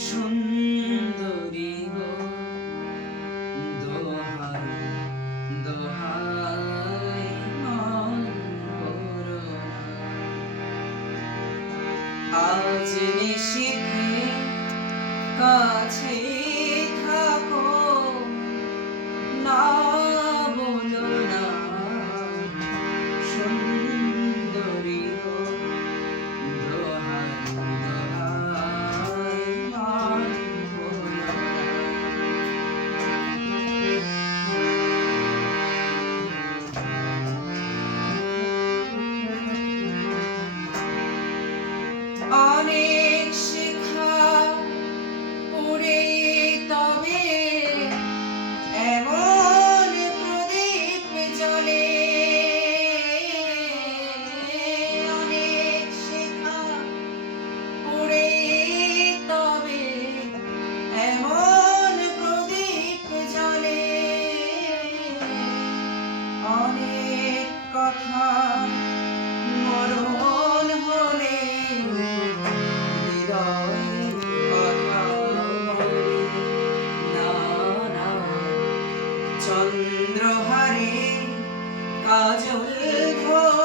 সুন্দরী গো দোহাই দোহাই আজ নিশিখে কাছে চন্দ্রহারে কাজল ধর।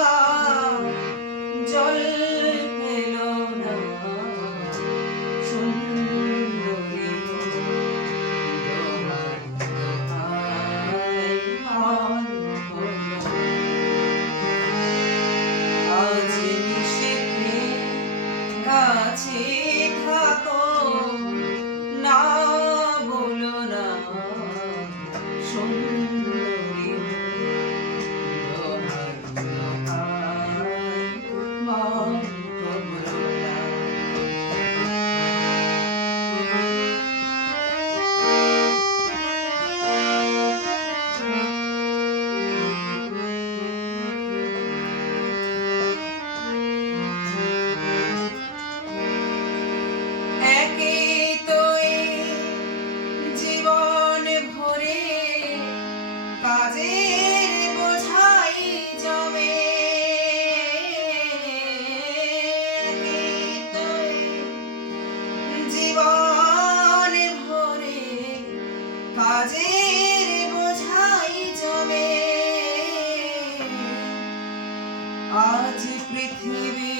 আজ পৃথিবী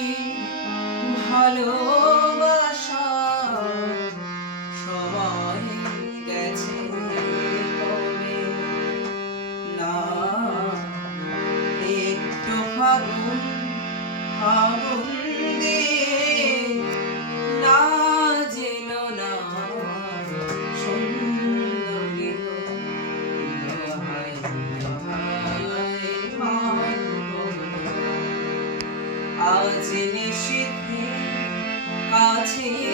ভালো আজ নিষিদ্ধ কাছে